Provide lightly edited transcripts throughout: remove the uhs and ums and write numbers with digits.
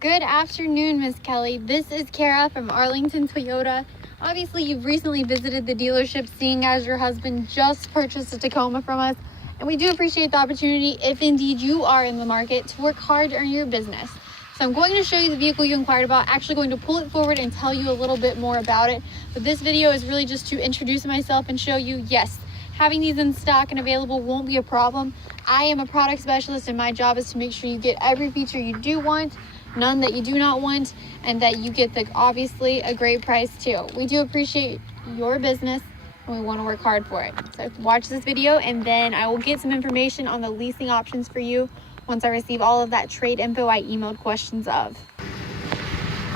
Good afternoon, Miss Kelly. This is Kara from Arlington Toyota. Obviously, you've recently visited the dealership, seeing as your husband just purchased a Tacoma from us, and we do appreciate the opportunity, if indeed you are in the market, to work hard to earn your business. So I'm going to show you the vehicle you inquired about, actually going to pull it forward and tell you a little bit more about it. But this video is really just to introduce myself and show you, yes, having these in stock and available won't be a problem. I am a product specialist, and my job is to make sure you get every feature you do want, none that you do not want, and that you get obviously a great price too. We do appreciate your business and we want to work hard for it. So watch this video and then I will get some information on the leasing options for you once I receive all of that trade info I emailed questions of.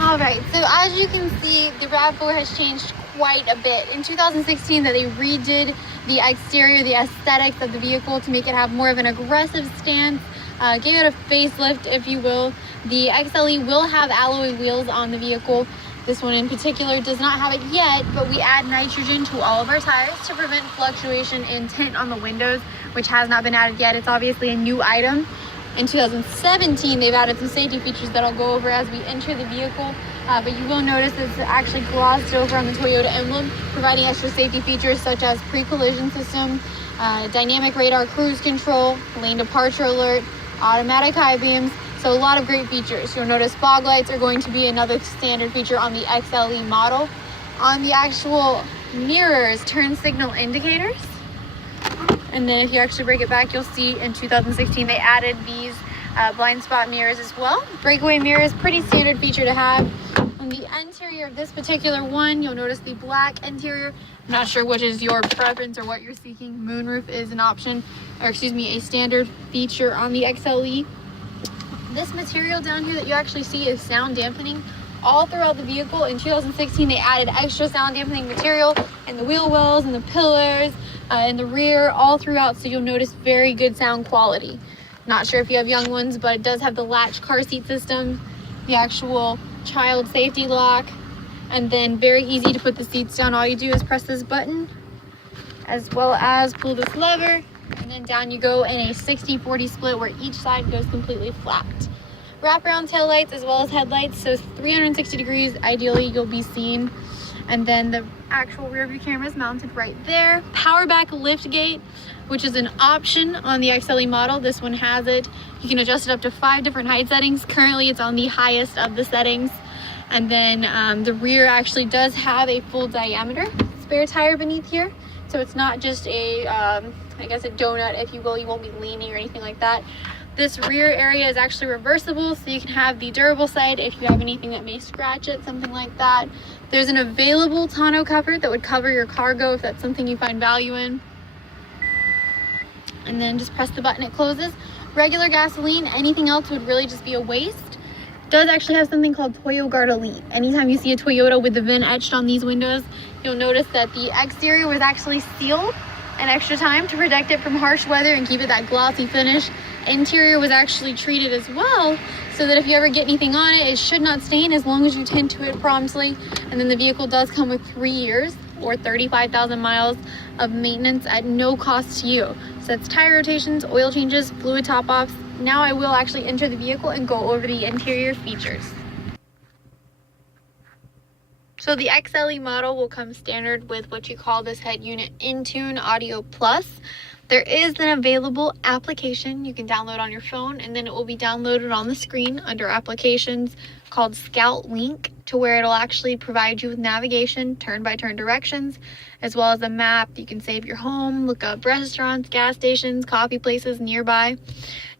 All right, so as you can see, the RAV4 has changed quite a bit. In 2016, that they redid the exterior, the aesthetics of the vehicle to make it have more of an aggressive stance, gave it a facelift, if you will. The XLE will have alloy wheels on the vehicle. This one in particular does not have it yet, but we add nitrogen to all of our tires to prevent fluctuation in tint on the windows, which has not been added yet. It's obviously a new item. In 2017, they've added some safety features that I'll go over as we enter the vehicle, but you will notice it's actually glossed over on the Toyota emblem, providing extra safety features such as pre-collision system, dynamic radar cruise control, lane departure alert, automatic high beams. So a lot of great features. You'll notice fog lights are going to be another standard feature on the XLE model. On the actual mirrors, turn signal indicators. And then if you actually break it back, you'll see in 2016 they added these blind spot mirrors as well. Breakaway mirrors, pretty standard feature to have. On the interior of this particular one, you'll notice the black interior. I'm not sure which is your preference or what you're seeking. Moonroof is an option, or excuse me, a standard feature on the XLE. This material down here that you actually see is sound dampening all throughout the vehicle. In 2016, they added extra sound dampening material in the wheel wells and the pillars, in the rear, all throughout, so you'll notice very good sound quality. Not sure if you have young ones, but it does have the latch car seat system, the actual child safety lock, and then very easy to put the seats down. All you do is press this button, as well as pull this lever, and then down you go in a 60-40 split where each side goes completely flat. Wraparound tail lights as well as headlights, so 360 degrees ideally you'll be seen. And then the actual rear view camera is mounted right there. Power back lift gate, which is an option on the XLE model. This one has it. You can adjust it up to 5 different height settings. Currently it's on the highest of the settings. And then the rear actually does have a full diameter spare tire beneath here. So it's not just a, I guess a donut, if you will. You won't be leaning or anything like that. This rear area is actually reversible, so you can have the durable side if you have anything that may scratch it, something like that. There's an available tonneau cover that would cover your cargo if that's something you find value in. And then just press the button, it closes. Regular gasoline, anything else would really just be a waste. It does actually have something called ToyoGuard Elite. Anytime you see a Toyota with the VIN etched on these windows, you'll notice that the exterior was actually sealed an extra time to protect it from harsh weather and keep it that glossy finish. Interior was actually treated as well, so that if you ever get anything on it, it should not stain as long as you tend to it promptly. And then the vehicle does come with 3 years or 35,000 miles of maintenance at no cost to you. So that's tire rotations, oil changes, fluid top-offs. Now I will actually enter the vehicle and go over the interior features. So the XLE model will come standard with what you call this head unit Intune Audio Plus. There is an available application you can download on your phone, and then it will be downloaded on the screen under applications called Scout Link, to where it'll actually provide you with navigation, turn-by-turn directions, as well as a map. You can save your home, look up restaurants, gas stations, coffee places nearby.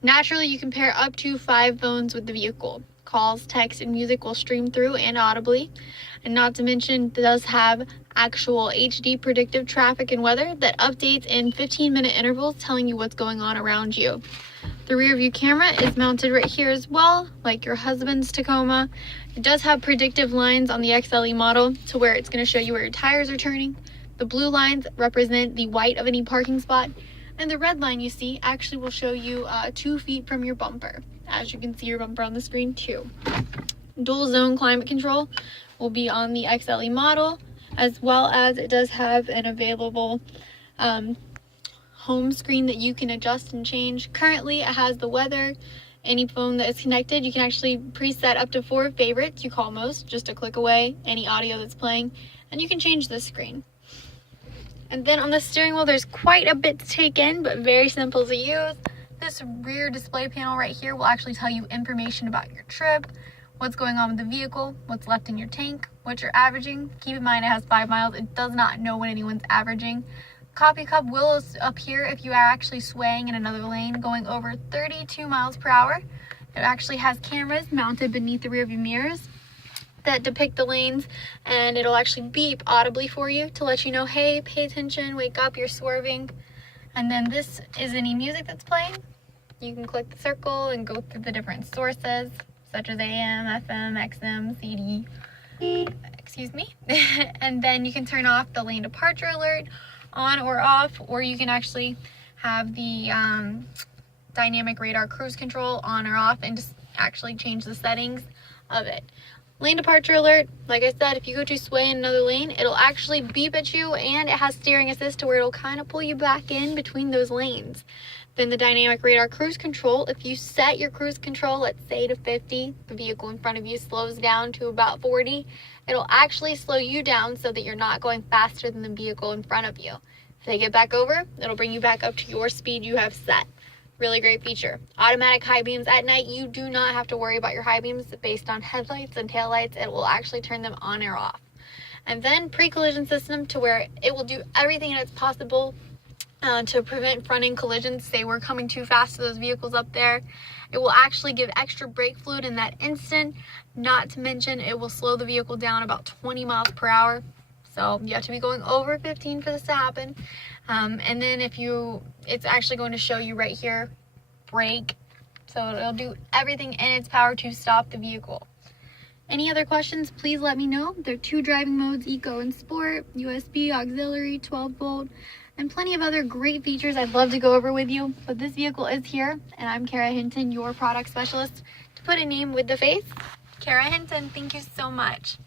Naturally, you can pair up to 5 phones with the vehicle. Calls, text, and music will stream through and audibly. And not to mention, it does have actual HD predictive traffic and weather that updates in 15-minute intervals, telling you what's going on around you. The rear view camera is mounted right here as well, like your husband's Tacoma. It does have predictive lines on the XLE model to where it's going to show you where your tires are turning. The blue lines represent the white of any parking spot, and the red line you see actually will show you 2 feet from your bumper. As you can see your bumper on the screen too. Dual zone climate control will be on the XLE model, as well as it does have an available home screen that you can adjust and change. Currently it has the weather any phone that is connected, you can actually preset up to 4 favorites you call most, just a click away, any audio that's playing, and you can change the screen. And then on the steering wheel, there's quite a bit to take in, but very simple to use. This rear display panel right here will actually tell you information about your trip, what's going on with the vehicle, what's left in your tank, what you're averaging. Keep in mind it has 5 miles. It does not know what anyone's averaging. Coffee cup will appear if you are actually swaying in another lane going over 32 miles per hour. It actually has cameras mounted beneath the rearview mirrors that depict the lanes, and it'll actually beep audibly for you to let you know, hey, pay attention, wake up, you're swerving. And then this is any music that's playing. You can click the circle and go through the different sources, such as AM, FM, XM, CD, excuse me. And then you can turn off the lane departure alert on or off, or you can actually have the dynamic radar cruise control on or off and just actually change the settings of it. Lane departure alert, like I said, if you go to sway in another lane, it'll actually beep at you, and it has steering assist to where it'll kind of pull you back in between those lanes. Then the dynamic radar cruise control, if you set your cruise control, let's say to 50, the vehicle in front of you slows down to about 40, it'll actually slow you down so that you're not going faster than the vehicle in front of you. If they get back over, it'll bring you back up to your speed you have set. Really great feature. Automatic high beams at night. You do not have to worry about your high beams based on headlights and taillights. It will actually turn them on or off. And then pre-collision system, to where it will do everything that's possible to prevent front-end collisions. Say we're coming too fast to those vehicles up there. It will actually give extra brake fluid in that instant. Not to mention, it will slow the vehicle down about 20 miles per hour. So you have to be going over 15 for this to happen. And then it's actually going to show you right here, brake. So it'll do everything in its power to stop the vehicle. Any other questions, please let me know. There are 2 driving modes, Eco and Sport, USB, auxiliary, 12 volt, and plenty of other great features I'd love to go over with you. But this vehicle is here, and I'm Kara Hinton, your product specialist. To put a name with the face, Kara Hinton. Thank you so much.